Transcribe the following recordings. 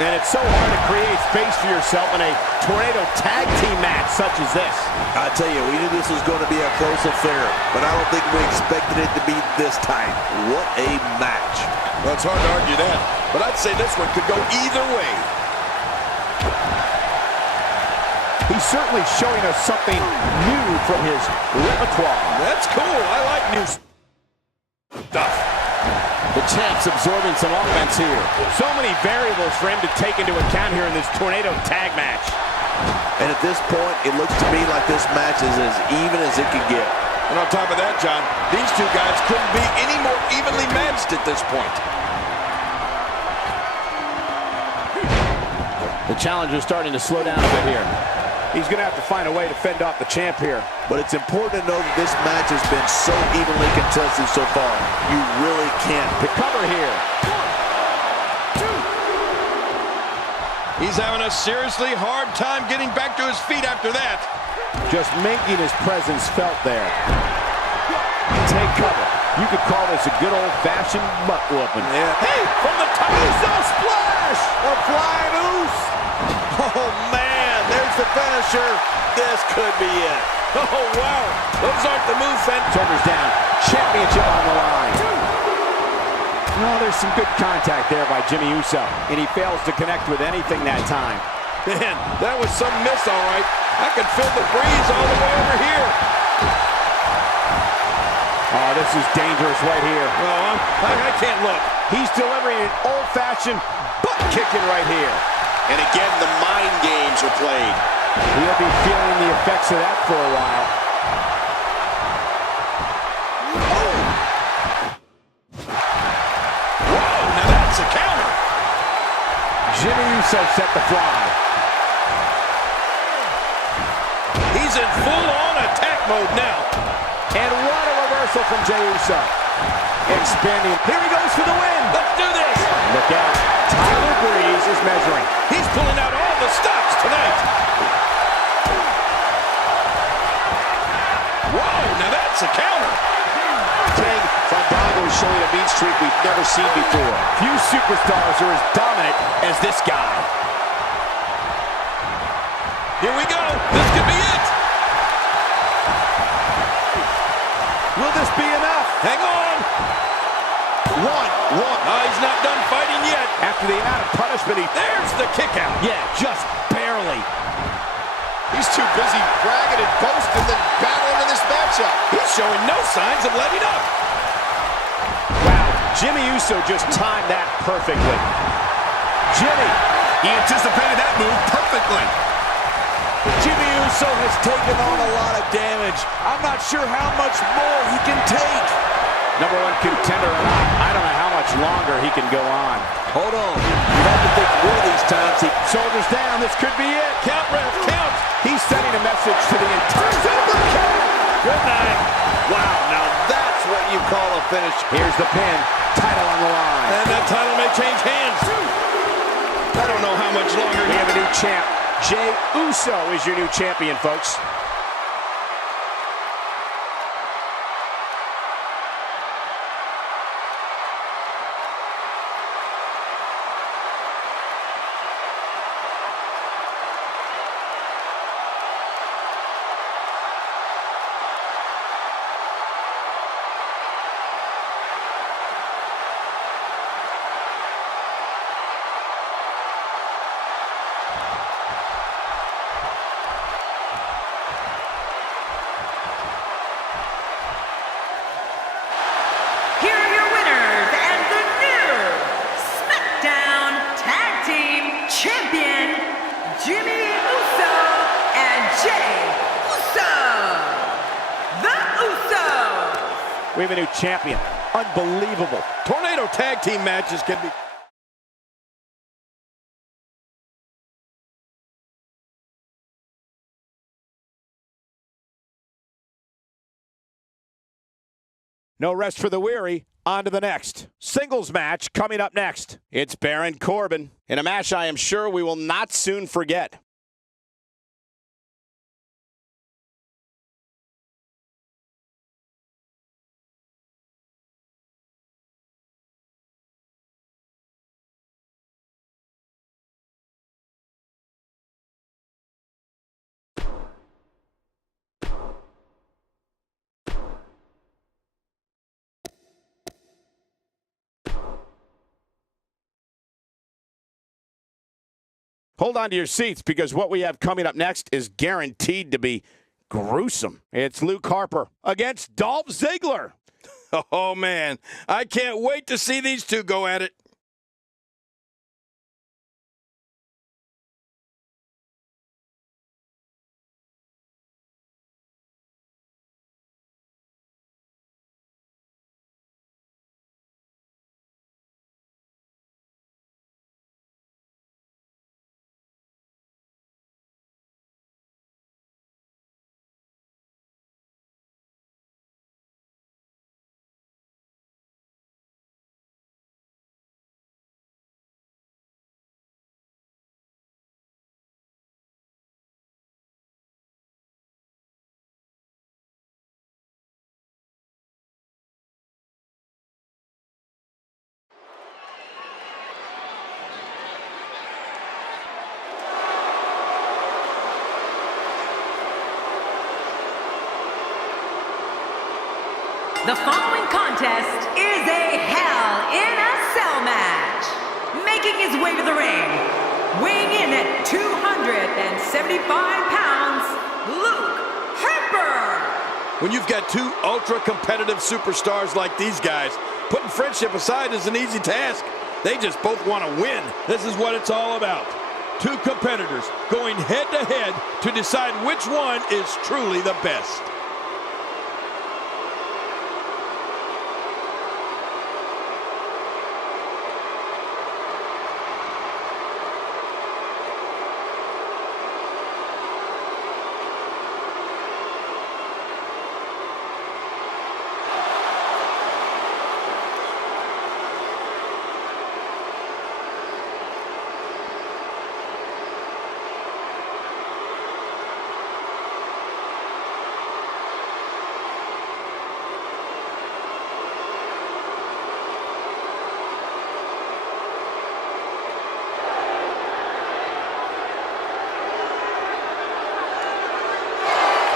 And it's so hard to create space for yourself in a tornado tag team match such as this. I tell you, we knew this was going to be a close affair, but I don't think we expected it to be this tight. What a match. Well, it's hard to argue that, but I'd say this one could go either way. He's certainly showing us something new from his repertoire. That's cool. I like new stuff. The champ's absorbing some offense here. So many variables for him to take into account here in this tornado tag match. And at this point, it looks to me like this match is as even as it could get. And on top of that, John, these two guys couldn't be any more evenly matched at this point. The challenger's starting to slow down a bit here. He's going to have to find a way to fend off the champ here. But it's important to know that this match has been so evenly contested so far. You really can't pick. Cover here. 1, 2. He's having a seriously hard time getting back to his feet after that. Just making his presence felt there. Take cover. You could call this a good old-fashioned butt whooping. Yeah. Hey, from the top. Uso splash! A flying oos. Oh, man. There's the finisher. This could be it. Oh, wow. Those aren't the moves, Fenn. Shoulders down. Championship on the line. Oh, there's some good contact there by Jimmy Uso, and he fails to connect with anything that time. Man, that was some miss, all right. I could feel the breeze all the way over here. Oh, this is dangerous right here. Oh, I can't look. He's delivering an old-fashioned butt kicking right here. And again, the mind games are played. He'll be feeling the effects of that for a while. Oh! Whoa, now that's a counter. Jimmy Uso set the fly. He's in full-on attack mode now. And what a reversal from Jey Uso. Expanding. Here he goes for the win. Let's do this. Look out. Tyler Breeze is measuring. He's pulling out all the stops tonight. Whoa, now that's a counter. King Fandango is showing a mean streak we've never seen before. Few superstars are as dominant as this guy. Here we go. This could be it. Will this be enough? Hang on. One. He's not done fighting yet. After the amount of punishment, There's the kick out. yeah, just barely. He's too busy bragging and boasting than battling in this matchup. He's showing no signs of letting up. Wow, Jimmy Uso just timed that perfectly. Jimmy, He anticipated that move perfectly. Jimmy Uso has taken on a lot of damage. I'm not sure how much more he can take. number one contender or not, I don't know how much longer he can go on. Hold on. You have to think one of these times he... Shoulders down, this could be it. Count, ref, count. He's sending a message to the entire overkill. Good night. Wow, now that's what you call a finish. Here's the pin, title on the line. And that title may change hands. I don't know how much longer. We have a new champ. Jey Uso is your new champion, folks. Here are your winners and the new SmackDown Tag Team Champion, Jimmy Uso and Jey Uso. The Usos. We have a new champion. Unbelievable. Tornado tag team matches can be... No rest for the weary. On to the next. Singles match coming up next. It's Baron Corbin in a match I am sure we will not soon forget. Hold on to your seats because what we have coming up next is guaranteed to be gruesome. It's Luke Harper against Dolph Ziggler. Oh, man. I can't wait to see these two go at it. The following contest is a Hell in a Cell match. Making his way to the ring, weighing in at 275 pounds, Luke Harper. When you've got two ultra-competitive superstars like these guys, putting friendship aside is an easy task. They just both want to win. This is what it's all about. Two competitors going head-to-head to decide which one is truly the best.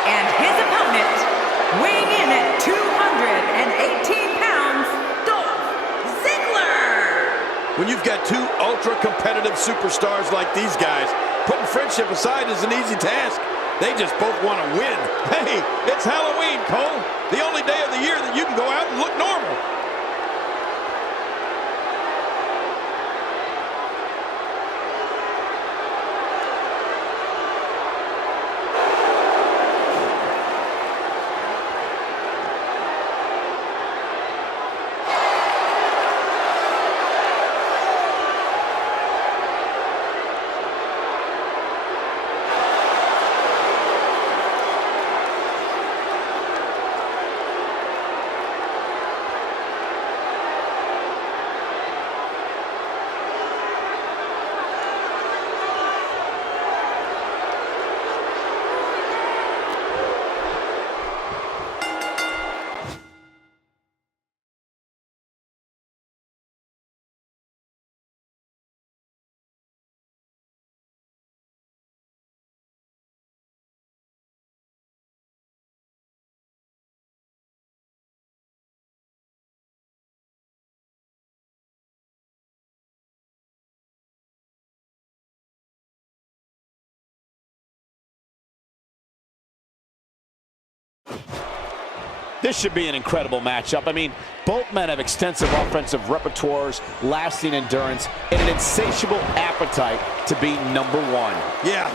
And his opponent, weighing in at 218 pounds, Dolph Ziggler. When you've got two ultra-competitive superstars like these guys, putting friendship aside is an easy task. They just both want to win. Hey, it's Halloween, Cole. The only day of the year that you can go out and look normal. This should be an incredible matchup. I mean, both men have extensive offensive repertoires, lasting endurance, and an insatiable appetite to be number one. Yeah.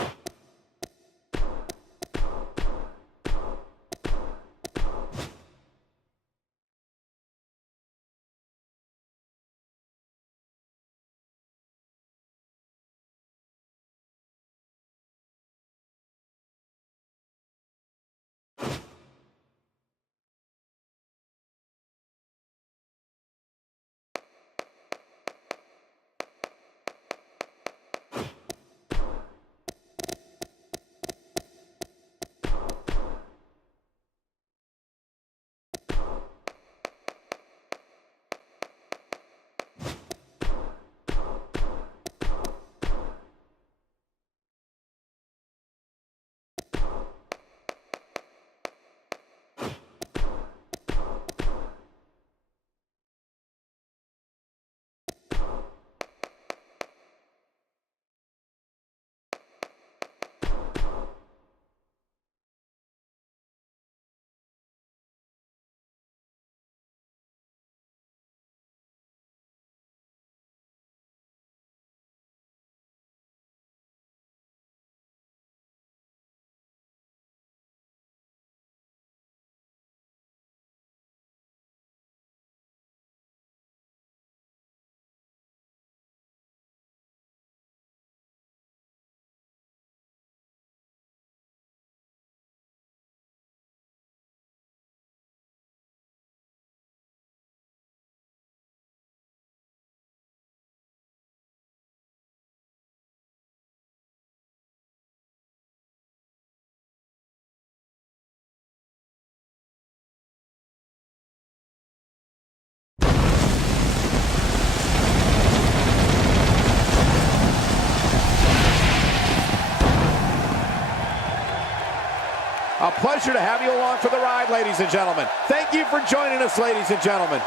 pleasure to have you along for the ride, ladies and gentlemen. Thank you for joining us, ladies and gentlemen.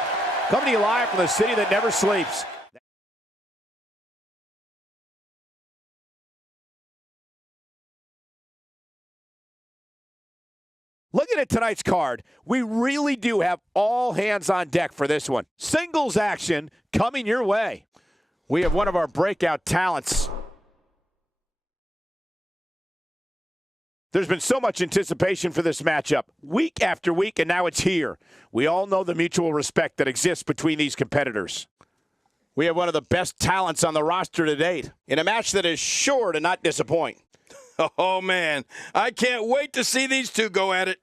Coming to you live from the city that never sleeps. Looking at tonight's card, we really do have all hands on deck for this one. Singles action coming your way. We have one of our breakout talents. There's been so much anticipation for this matchup, week after week, and now it's here. We all know the mutual respect that exists between these competitors. We have one of the best talents on the roster to date, in a match that is sure to not disappoint. Oh, man, I can't wait to see these two go at it.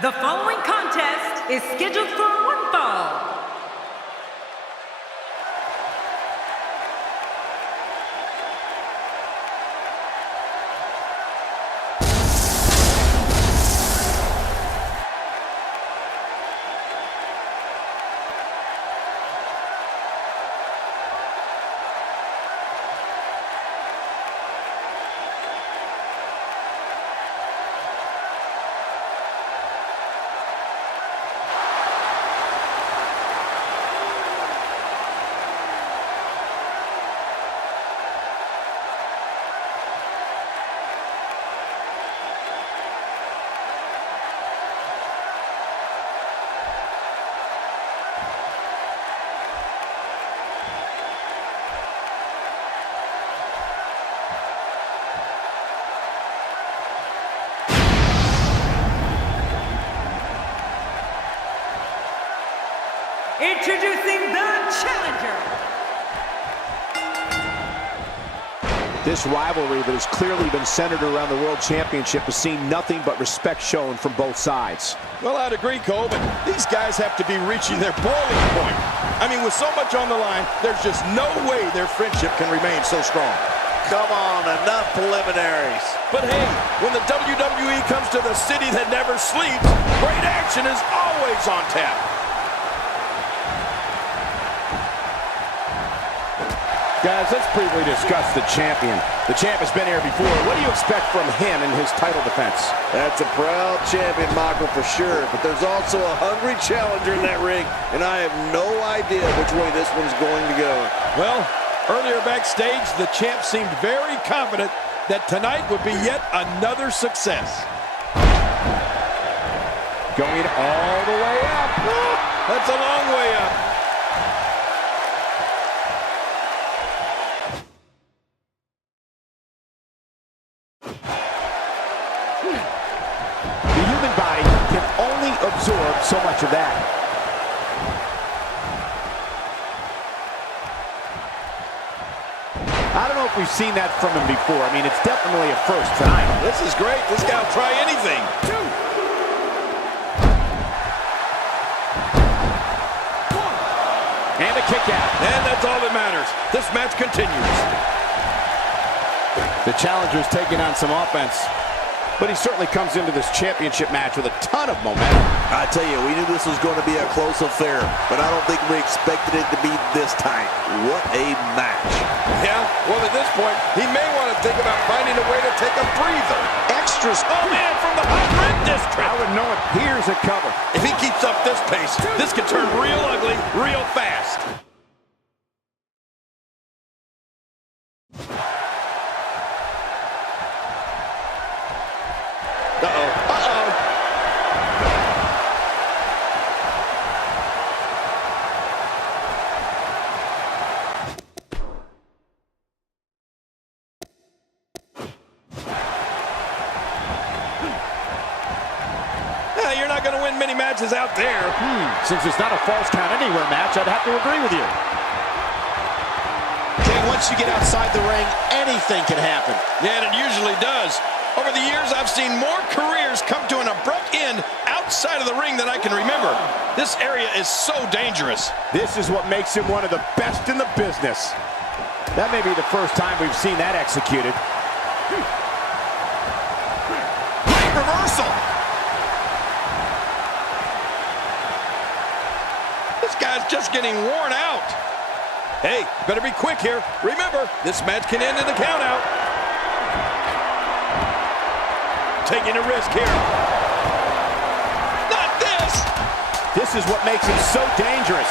The following contest is scheduled for one fall. Introducing the challenger. This rivalry that has clearly been centered around the World Championship has seen nothing but respect shown from both sides. Well, I'd agree, Cole, but these guys have to be reaching their boiling point. I mean, with so much on the line, there's just no way their friendship can remain so strong. Come on, enough preliminaries. But hey, when the WWE comes to the city that never sleeps, great action is always on tap. Guys, let's briefly discuss the champion. The champ has been here before. What do you expect from him in his title defense? That's a proud champion, Michael, for sure. But there's also a hungry challenger in that ring, and I have no idea which way this one's going to go. Well, earlier backstage, the champ seemed very confident that tonight would be yet another success. Going all the way up. That's a long way up. The human body can only absorb so much of that. I don't know if we've seen that from him before. I mean, it's definitely a first tonight. This is great. This guy will try anything. And a kick out. And that's all that matters. This match continues. The challenger's taking on some offense. but he certainly comes into this championship match with a ton of momentum. I tell you, we knew this was going to be a close affair, but I don't think we expected it to be this tight. What a match. Yeah, well, at this point, he may want to think about finding a way to take a breather. Extras. Oh, man, from the hot red district. I would know it. Here's a cover. If he keeps up this pace, this could turn real ugly real fast. You're not going to win many matches out there. Since it's not a false count anywhere match, I'd have to agree with you. Okay, once you get outside the ring, anything can happen. Yeah, and it usually does. Over the years, I've seen more careers come to an abrupt end outside of the ring than I can remember. This area is so dangerous. This is what makes him one of the best in the business. That may be the first time we've seen that executed. Great reversal. This guy's just getting worn out. Hey, better be quick here. Remember, this match can end in a count out. Taking a risk here. Not this. This is what makes him so dangerous.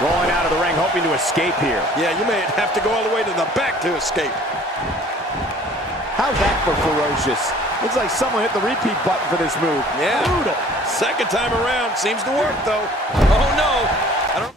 Rolling out of the ring, hoping to escape here. Yeah, you may have to go all the way to the back to escape. How's that for ferocious? Looks like someone hit the repeat button for this move. Yeah. Brutal. Second time around. Seems to work, though. Oh, no. I don't...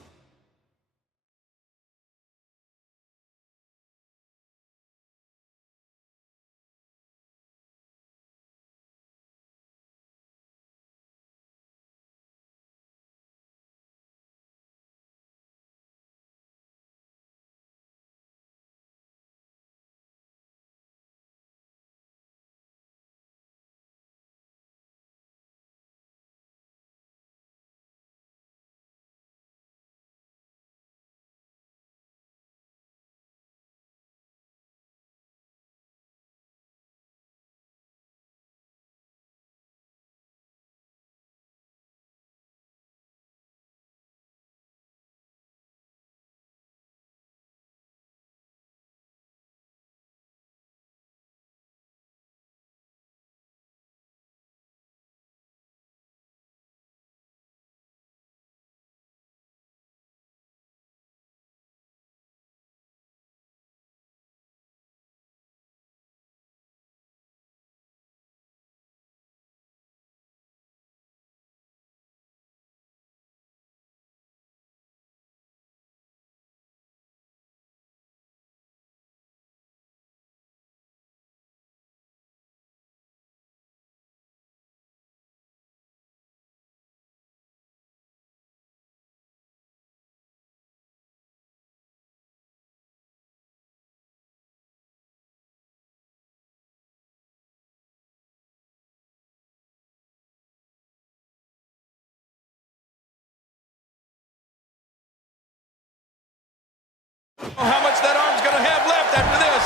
How much that arm's going to have left after this.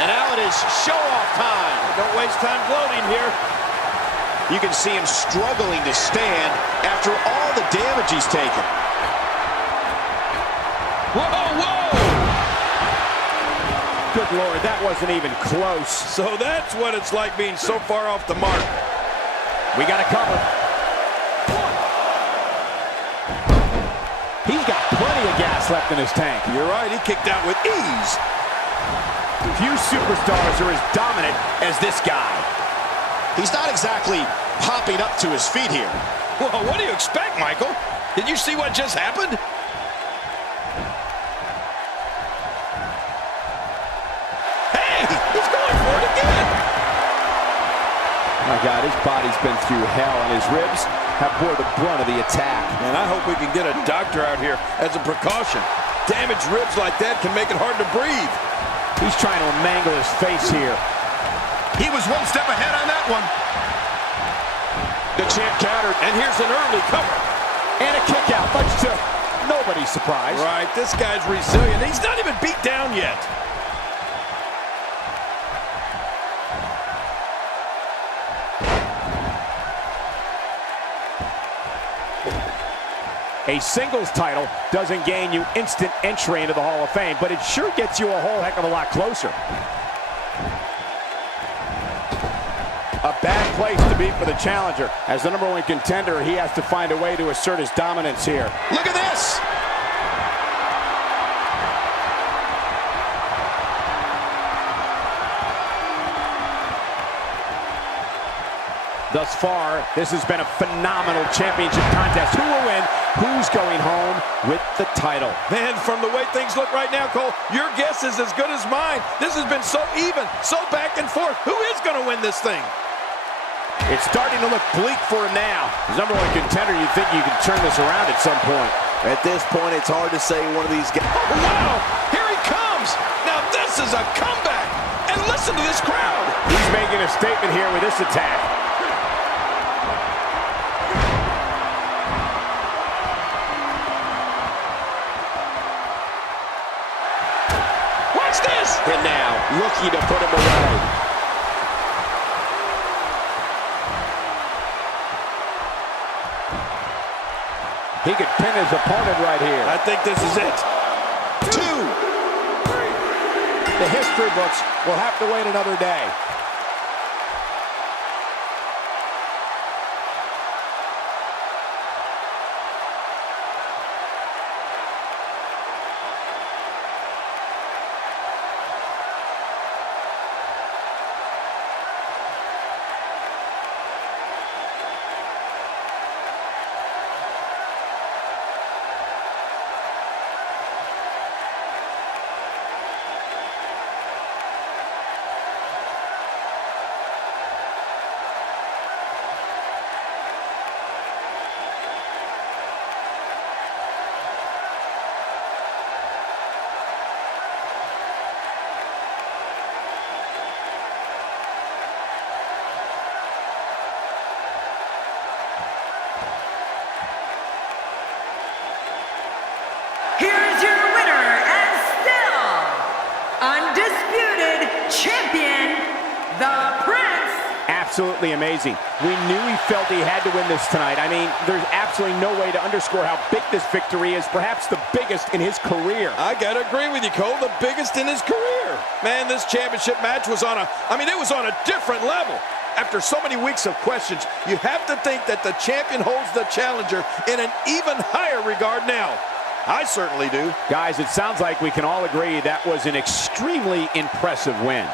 And now it is show-off time. Don't waste time gloating here. You can see him struggling to stand after all the damage he's taken. Whoa, whoa! Good Lord, that wasn't even close. So that's what it's like being so far off the mark. We got a cover. He's got plenty of gas left in his tank. You're right, he kicked out with ease. Few superstars are as dominant as this guy. He's not exactly popping up to his feet here. Well, what do you expect, Michael? Did you see what just happened? Hey, he's going for it again. My God, his body's been through hell, and his ribs have bore the brunt of the attack. And I hope we can get a doctor out here as a precaution. Damaged ribs like that can make it hard to breathe. He's trying to mangle his face here. He was one step ahead on that one. The champ countered, and here's an early cover. And a kick out, much to nobody's surprise. Right, this guy's resilient. He's not even beat down yet. A singles title doesn't gain you instant entry into the Hall of Fame, but it sure gets you a whole heck of a lot closer. A bad place to be for the challenger. As the #1 contender, he has to find a way to assert his dominance here. Look at this. Thus far, this has been a phenomenal championship contest. Who will win? Who's going home with the title? Man, from the way things look right now, Cole, your guess is as good as mine. This has been so even, so back and forth. Who is going to win this thing? It's starting to look bleak for him now. As #1 contender, you think you can turn this around at some point. At this point, it's hard to say one of these guys. Oh, wow! Here he comes! Now this is a comeback! And listen to this crowd! He's making a statement here with this attack. Watch this! And now, looking to put him away. He could pin his opponent right here. I think this is it. 2. The history books will have to wait another day. Here's your winner and still undisputed champion, the Prince. Absolutely amazing. We knew he felt he had to win this tonight. I mean, there's absolutely no way to underscore how big this victory is, perhaps the biggest in his career. I gotta agree with you, Cole, the biggest in his career. Man, this championship match was on it was on a different level. After so many weeks of questions, you have to think that the champion holds the challenger in an even higher regard now. I certainly do. Guys, it sounds like we can all agree that was an extremely impressive win.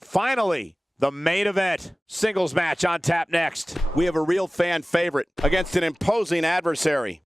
Finally, the main event. Singles match on tap next. We have a real fan favorite against an imposing adversary.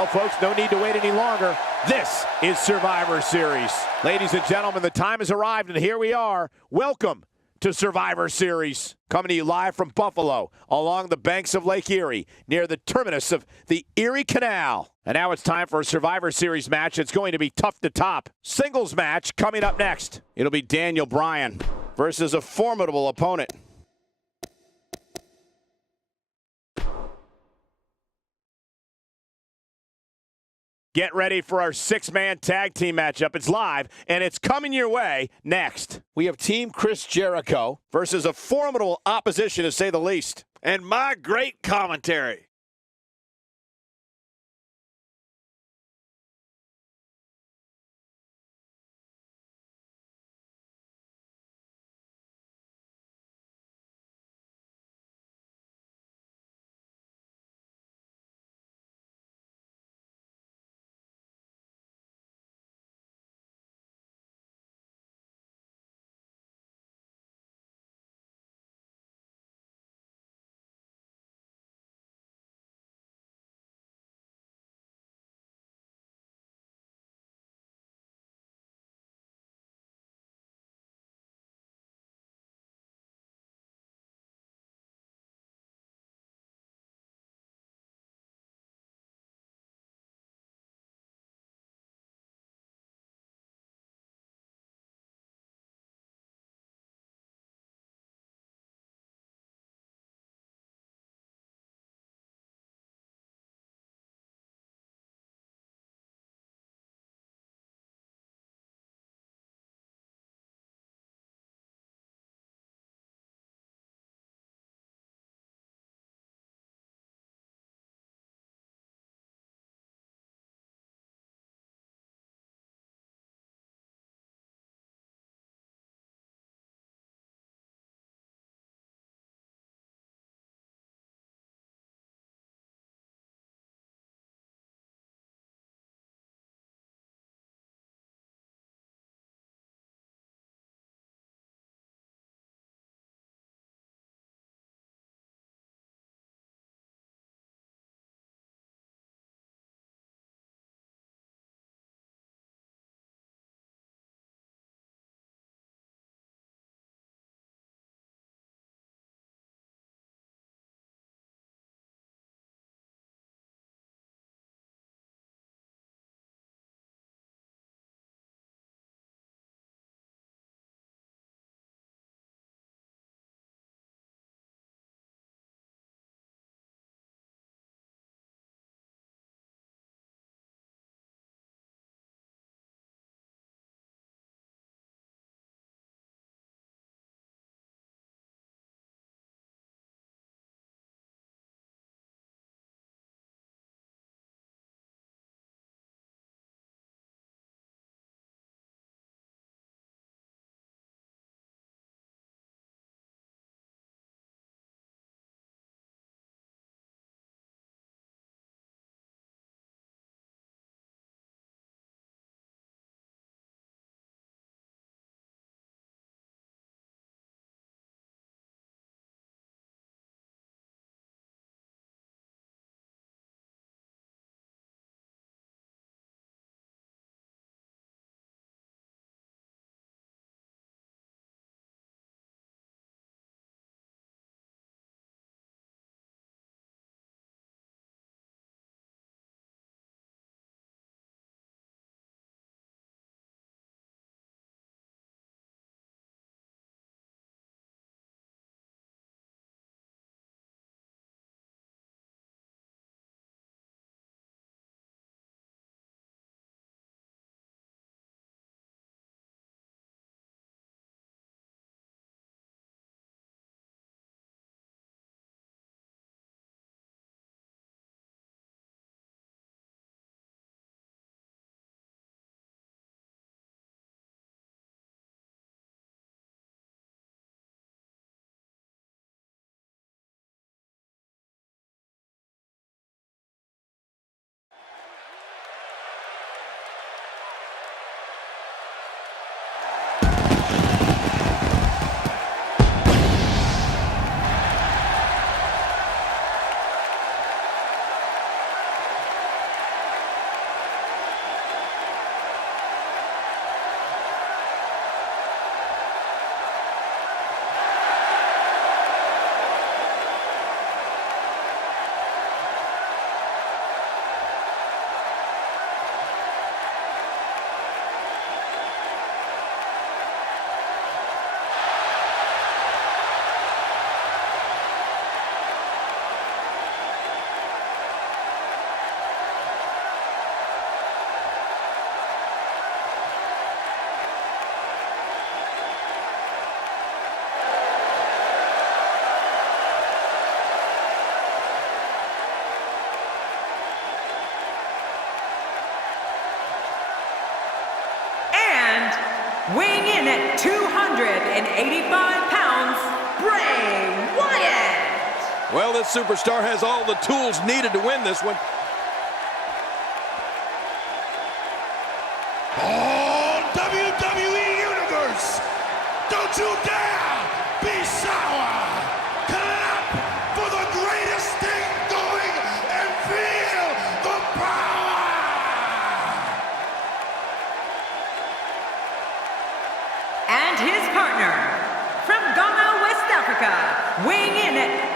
Well, folks, no need to wait any longer. This is Survivor Series. Ladies and gentlemen, the time has arrived, and here we are. Welcome to Survivor Series. Coming to you live from Buffalo, along the banks of Lake Erie, near the terminus of the Erie Canal. And now it's time for a Survivor Series match. It's going to be tough to top. Singles match coming up next. It'll be Daniel Bryan versus a formidable opponent. Get ready for our six-man tag team matchup. It's live, and it's coming your way next. We have Team Chris Jericho versus a formidable opposition, to say the least. And my great commentary. weighing in at 285 pounds, Bray Wyatt. Well, this superstar has all the tools needed to win this one. Oh, WWE Universe, don't you dare be sour. Clap for the greatest thing going and feel the power. And his partner, from Ghana, West Africa, weighing in at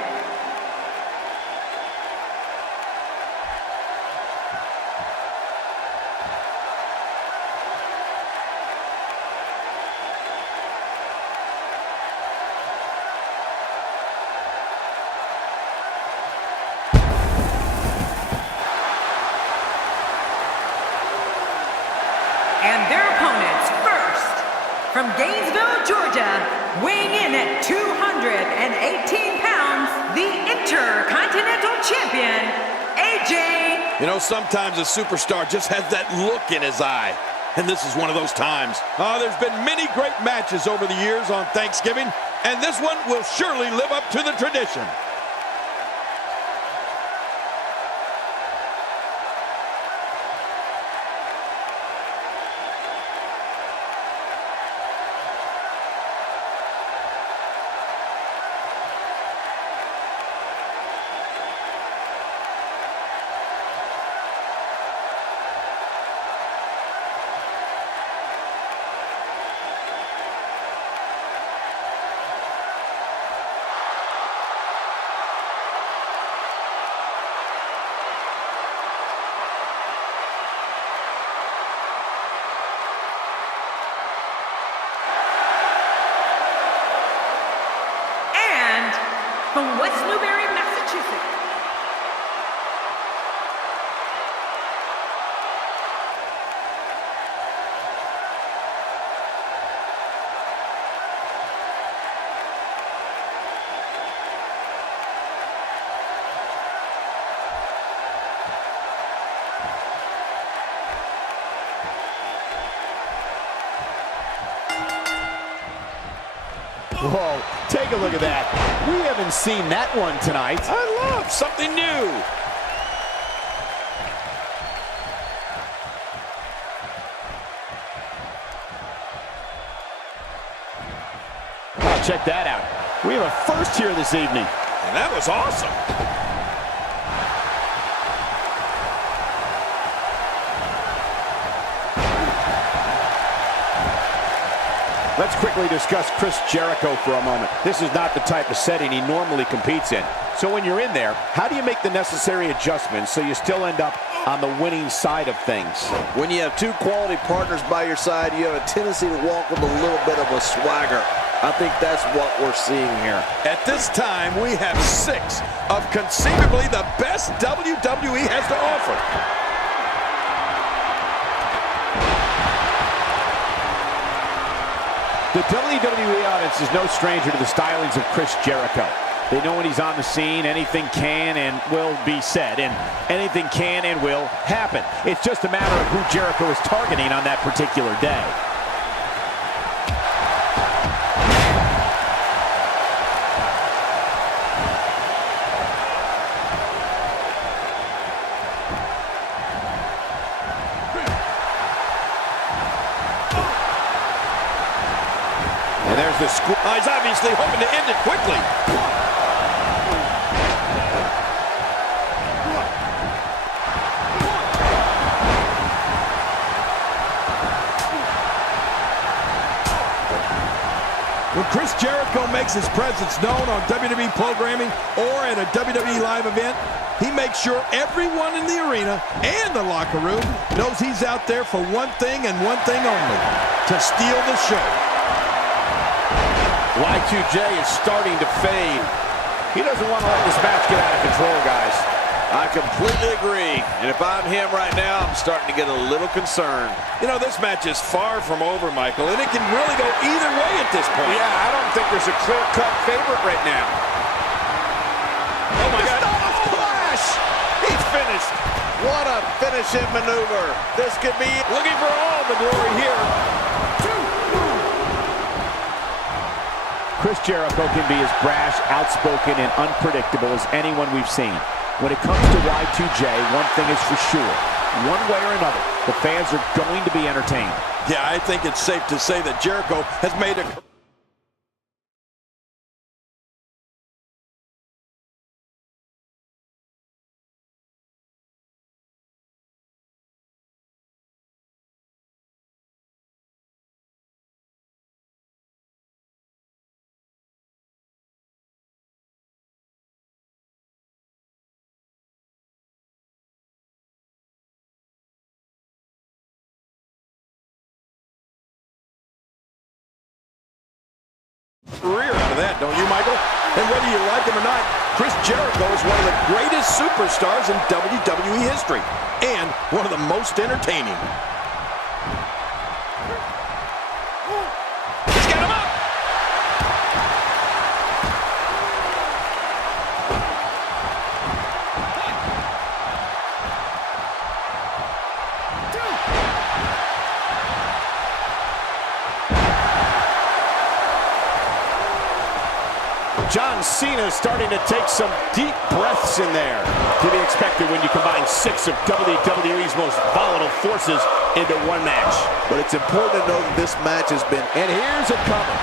and their opponents first, from Gainesville, Georgia, weighing in at 218 pounds, the Intercontinental Champion, AJ. You know, sometimes a superstar just has that look in his eye. And this is one of those times. There's been many great matches over the years on Thanksgiving, and this one will surely live up to the tradition. From West Newbury, Massachusetts. Whoa, take a look at that. We haven't seen that one tonight. I love something new. Oh, check that out. We have a first here this evening. And that was awesome. Let's quickly discuss Chris Jericho for a moment. This is not the type of setting he normally competes in. So when you're in there, how do you make the necessary adjustments so you still end up on the winning side of things? When you have two quality partners by your side, you have a tendency to walk with a little bit of a swagger. I think that's what we're seeing here. At this time, we have 6 of conceivably the best WWE has to offer. The WWE audience is no stranger to the stylings of Chris Jericho. They know when he's on the scene, anything can and will be said, and anything can and will happen. It's just a matter of who Jericho is targeting on that particular day. And there's the scoop. He's obviously hoping to end it quickly. When Chris Jericho makes his presence known on WWE programming or at a WWE live event, he makes sure everyone in the arena and the locker room knows he's out there for one thing and one thing only, to steal the show. Y2J is starting to fade. He doesn't want to let this match get out of control, guys. I completely agree. And if I'm him right now, I'm starting to get a little concerned. You know, this match is far from over, Michael, and it can really go either way at this point. Yeah, I don't think there's a clear-cut favorite right now. Oh, my God. Flash! He's finished. What a finishing maneuver. This could be Looking for all the glory here. Chris Jericho can be as brash, outspoken, and unpredictable as anyone we've seen. When it comes to Y2J, one thing is for sure. One way or another, the fans are going to be entertained. Yeah, I think it's safe to say that Jericho has made a... career out of that, don't you, Michael? And whether you like him or not, Chris Jericho is one of the greatest superstars in WWE history and one of the most entertaining. He's got him up! John Cena starting to take some deep breaths in there. To be expected when you combine 6 of WWE's most volatile forces into one match. But it's important to know that this match has been... And here's a cover.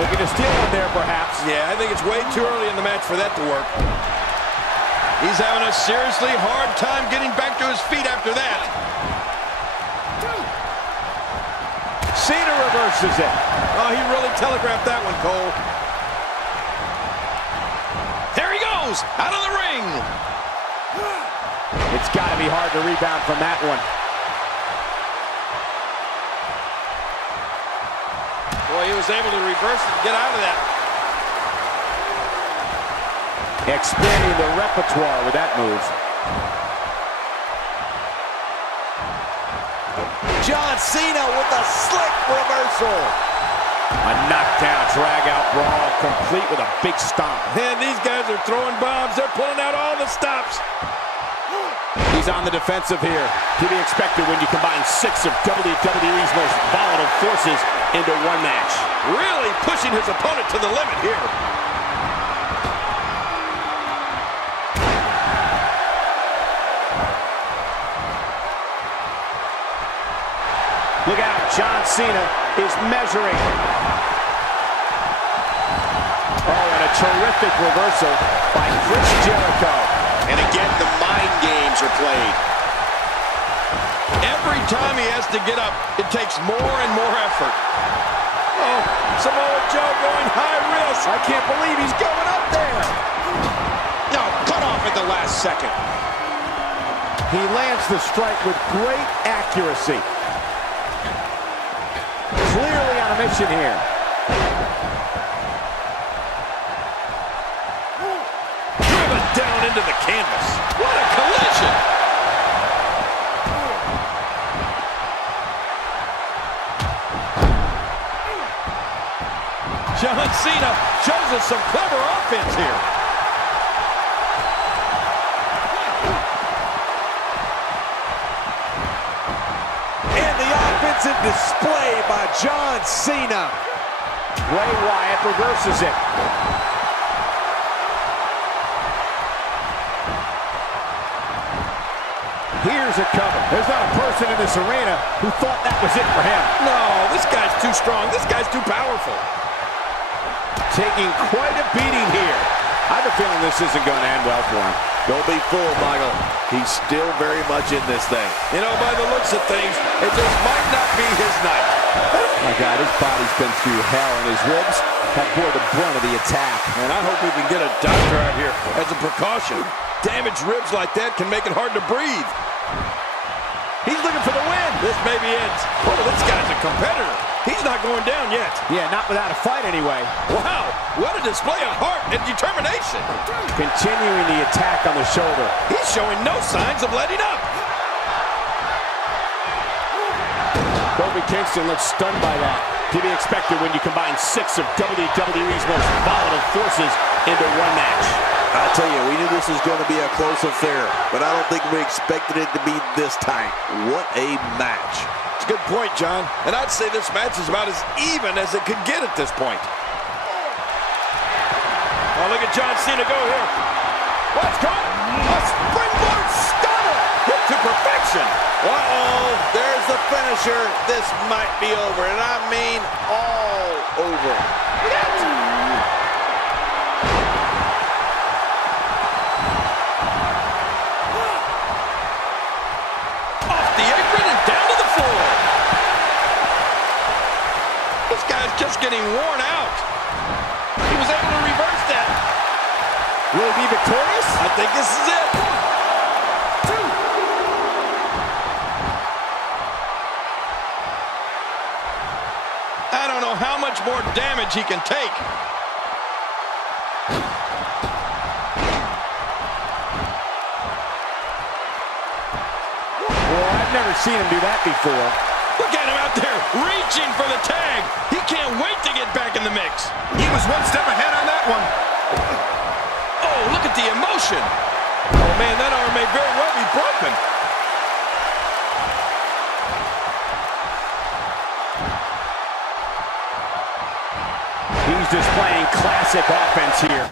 Looking to steal one there, perhaps. Yeah, I think it's way too early in the match for that to work. He's having a seriously hard time getting back to his feet after that. Cena reverses it. Oh, he really telegraphed that one, Cole. There he goes, out of the ring. It's got to be hard to rebound from that one. Boy, he was able to reverse it and get out of that. Expanding the repertoire with that move. John Cena with a slick reversal. A knockdown, drag-out brawl, complete with a big stomp. And these guys are throwing bombs. They're pulling out all the stops. He's on the defensive here. To be expected when you combine 6 of WWE's most volatile forces into one match. Really pushing his opponent to the limit here. Look out, John Cena is measuring. Oh, and a terrific reversal by Chris Jericho. And again, the mind games are played. Every time he has to get up, it takes more and more effort. Oh, Samoa Joe going high risk. I can't believe he's going up there. No, cut off at the last second. He lands the strike with great accuracy. Clearly on a mission here. Driven down into the canvas. What a collision! John Cena shows us some clever offense here. Offensive display by John Cena. Bray Wyatt reverses it. Here's a cover. There's not a person in this arena who thought that was it for him. No, this guy's too strong. This guy's too powerful. Taking quite a beating here. I have a feeling this isn't going to end well for him. Don't be fooled, Michael. He's still very much in this thing. You know, by the looks of things, it just might not be his night. My God, his body's been through hell, and his ribs have bore the brunt of the attack. Man, I hope we can get a doctor out here as a precaution. Damaged ribs like that can make it hard to breathe. He's looking for the win. This may be it. Oh, this guy's a competitor. He's not going down yet. Yeah, not without a fight anyway. Wow, what a display of heart and determination. Continuing the attack on the shoulder. He's showing no signs of letting up. Kofi Kingston looks stunned by that. To be expected when you combine 6 of WWE's most volatile forces into one match. I tell you, we knew this was going to be a close affair, but I don't think we expected it to be this tight. What a match. It's a good point, John. And I'd say this match is about as even as it could get at this point. at John Cena go here. Let's go. A springboard stunner. Hit to perfection. Uh-oh, there's the finisher. This might be over, and I mean all over. Look out. Off the apron and down to the floor. This guy's just getting worn out. He was able to reverse that. Will he be victorious? I think this is it. 1, 2. I don't know how much more damage he can take. Well, I've never seen him do that before. Look at him out there reaching for the tag. He can't wait to get back in the mix. He was one step ahead on that one. Oh, look at the emotion. Oh, man, that arm may very well be broken. He's displaying classic offense here.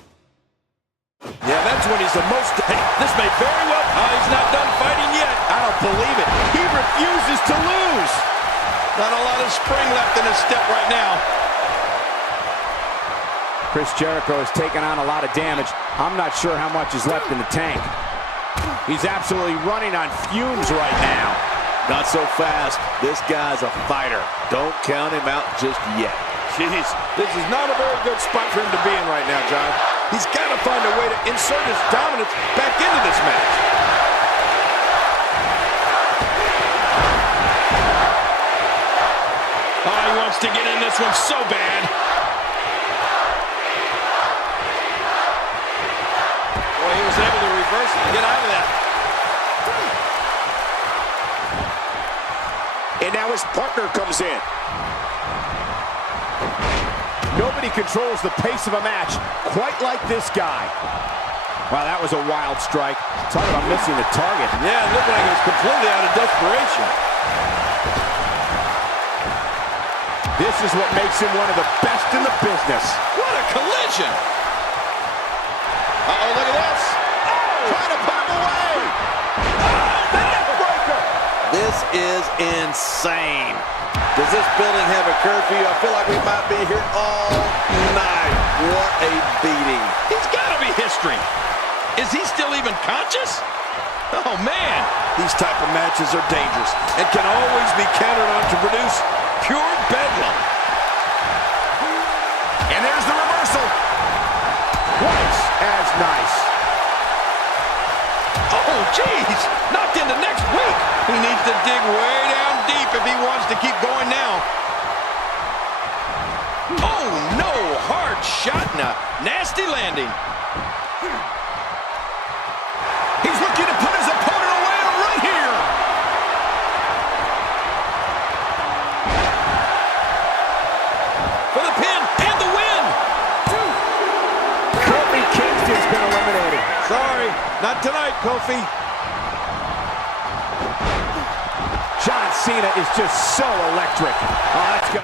Yeah, that's when he's the most... Hey, this may very well... Oh, he's not done fighting yet. I don't believe it. He refuses to lose. Not a lot of spring left in his step right now. Chris Jericho has taken on a lot of damage. I'm not sure how much is left in the tank. He's absolutely running on fumes right now. Not so fast. This guy's a fighter. Don't count him out just yet. Jeez, this is not a very good spot for him to be in right now, John. He's got to find a way to insert his dominance back into this match. Oh, he wants to get in this one so bad. Boy, he was able to reverse it and get out of that. And now his partner comes in. Nobody controls the pace of a match quite like this guy. Wow, that was a wild strike. Talk about missing the target. Yeah, it looked like it was completely out of desperation. This is what makes him one of the best in the business. What a collision! Uh-oh, look at this! Oh! Trying to put him away! Oh, the neck breaker! This is insane. Does this building have a curfew? I feel like we might be here all night. What a beating. He's got to be history. Is he still even conscious? Oh, man. These type of matches are dangerous and can always be counted on to produce pure bedlam. And there's the reversal. Twice as nice. Oh, geez. Knocked into next week. He needs to dig way down deep if he wants to keep going now. Oh, no. Hard shot and a nasty landing. He's looking to put his opponent away right here. For the pin and the win. Kofi Kingston's been eliminated. Sorry, not tonight, Kofi. John Cena is just so electric. Oh, that's good.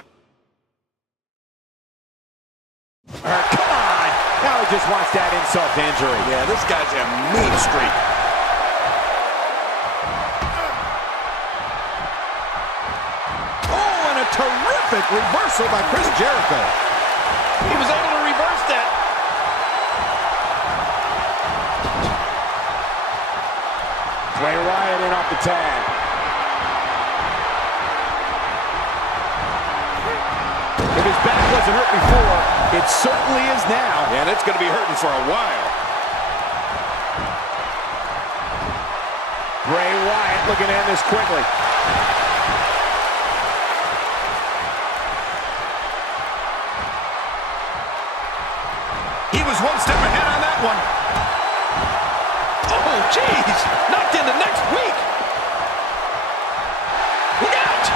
Come on. Now he just wants that insult to injury. Yeah, this guy's a mean streak. Oh, and a terrific reversal by Chris Jericho. He was able to reverse that. Bray Wyatt in off the tag. If his back wasn't hurt before, it certainly is now. And it's going to be hurting for a while. Bray Wyatt looking to end this quickly. He was one step ahead on that one. Oh, jeez. Knocked into next week. Look out.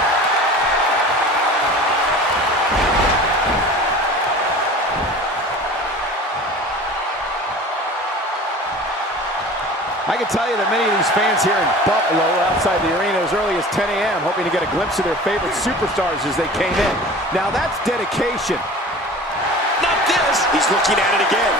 I can tell you that many of these fans here in Buffalo were outside the arena as early as 10 a.m. hoping to get a glimpse of their favorite superstars as they came in. Now that's dedication. Not this. He's looking at it again.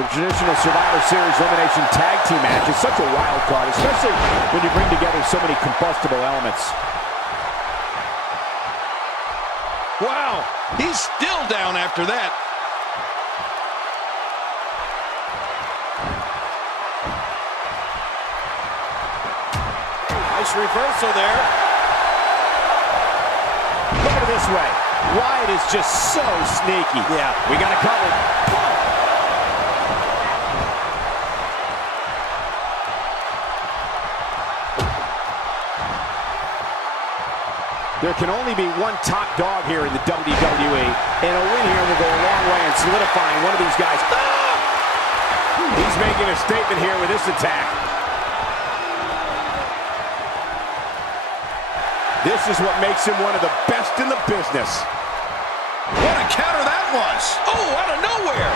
The traditional Survivor Series Elimination Tag Team match is such a wild card, especially when you bring together so many combustible elements. Wow, he's still down after that. Nice reversal there. Look at it this way. Wyatt is just so sneaky. Yeah. We got it covered. There can only be one top dog here in the WWE, and a win here will go a long way in solidifying one of these guys. Ah! He's making a statement here with this attack. This is what makes him one of the best in the business. What a counter that was. Oh, out of nowhere.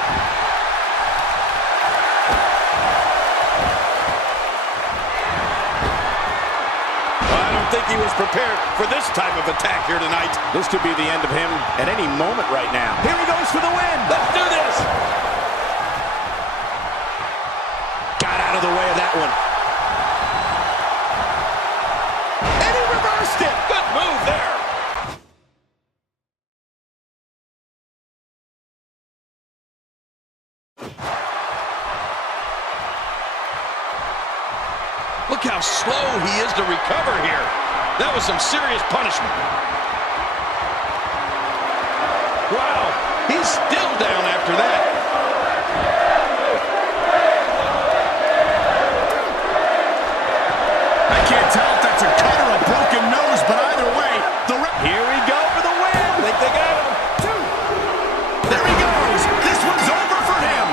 I don't think he was prepared for this type of attack here tonight. This could be the end of him at any moment right now. Here he goes for the win. Let's do this. Got out of the way of that one. And he reversed it. Good move there. Look how slow he is to recover here. That was some serious punishment. Wow, he's still down after that. I can't tell if that's a cut or a broken nose, but either way, Here we go for the win. I think they got him. there he goes. This one's over for him.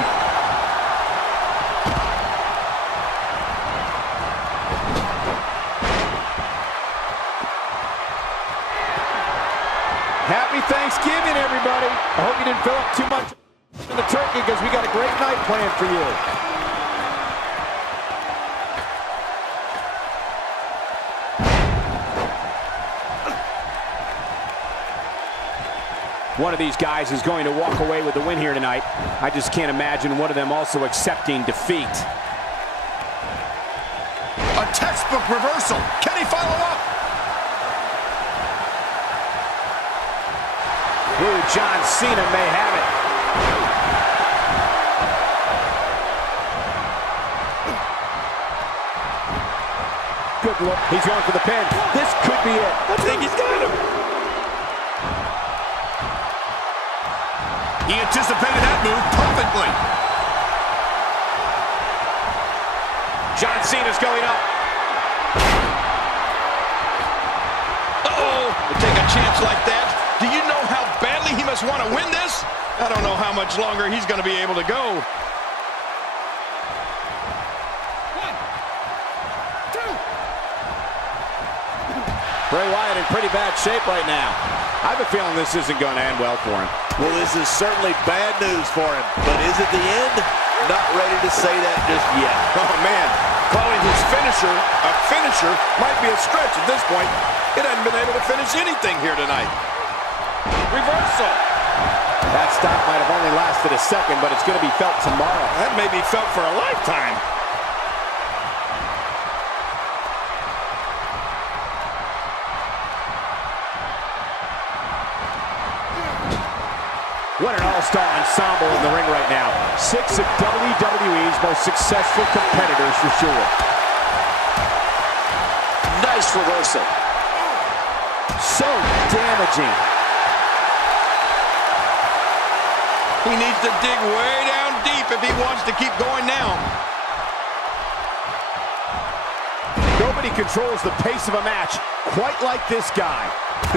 Happy Thanksgiving, everybody. I hope you didn't fill up too much in the turkey because we got a great night planned for you. One of these guys is going to walk away with the win here tonight. I just can't imagine one of them also accepting defeat. A textbook reversal. Can he follow up? Ooh, John Cena may have it. Good look. He's going for the pin. This could be it. I think he's got him. He anticipated that move perfectly. John Cena's going up. Uh-oh, to take a chance like that. Do you know how badly he must want to win this? I don't know how much longer he's going to be able to go. 1, 2. Bray Wyatt in pretty bad shape right now. I have a feeling this isn't going to end well for him. Well, this is certainly bad news for him, but is it the end? Not ready to say that just yet. Oh, man, calling his finisher a finisher might be a stretch at this point. It hasn't been able to finish anything here tonight. Reversal. That stop might have only lasted a second, but it's going to be felt tomorrow. That may be felt for a lifetime. What an all-star ensemble in the ring right now. 6 of WWE's most successful competitors for sure. Nice reversal. So damaging. He needs to dig way down deep if he wants to keep going now. Nobody controls the pace of a match quite like this guy.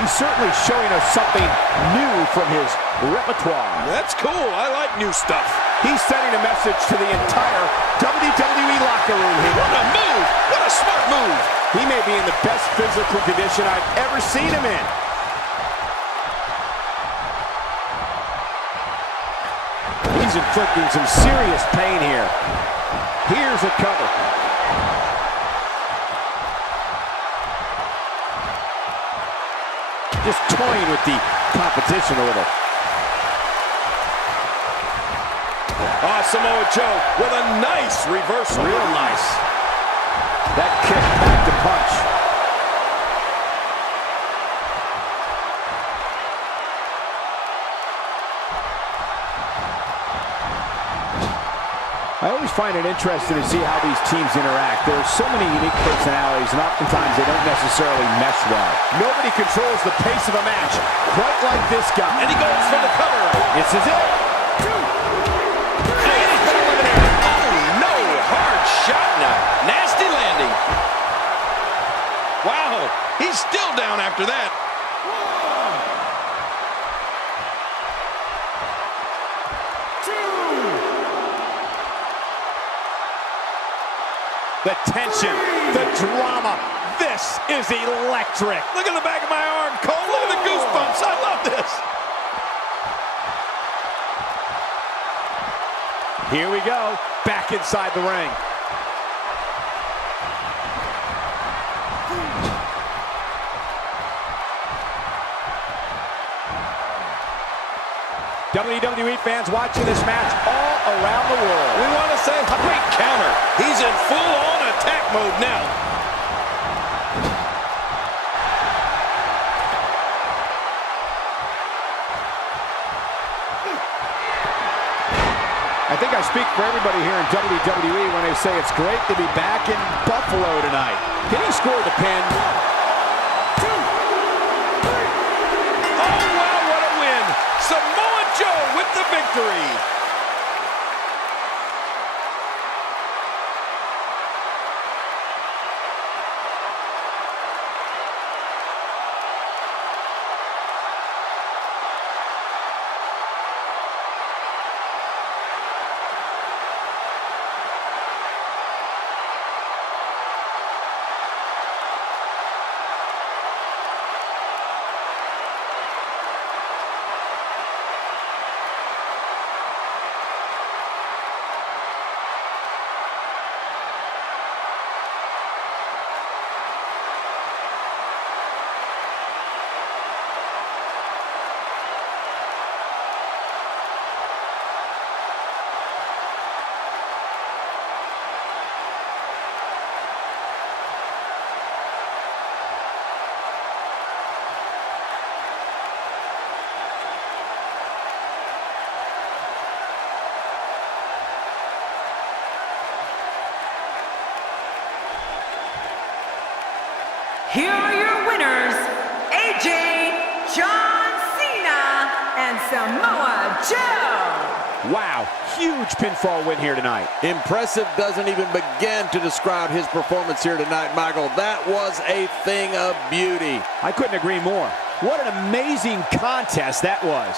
He's certainly showing us something new from his repertoire. That's cool. I like new stuff. He's sending a message to the entire WWE locker room here. What a move! What a smart move! He may be in the best physical condition I've ever seen him in. He's inflicting some serious pain here. Here's a cover. Just toying with the competition a little. Oh, Samoa Joe with a nice reversal. Real nice. That kick packed a punch. I always find it interesting to see how these teams interact. There are so many unique personalities, and oftentimes they don't necessarily mesh well. Nobody controls the pace of a match quite like this guy. And he goes for the cover. This is it. And he's been eliminated. Oh, no. Hard shot now. Nasty landing. Wow. He's still down after that. The tension, the drama. This is electric. Look at the back of my arm, Cole. Look at the goosebumps. I love this. Here we go. Back inside the ring. WWE fans watching this match all around the world. We want to say, great counter. He's in full-on attack mode now. I think I speak for everybody here in WWE when they say it's great to be back in Buffalo tonight. Can he score the pin? 1, 2, 3. Oh, wow, what a win. Samoa Joe with the victory. Here are your winners, AJ, John Cena, and Samoa Joe. Wow, huge pinfall win here tonight. Impressive doesn't even begin to describe his performance here tonight, Michael. That was a thing of beauty. I couldn't agree more. What an amazing contest that was.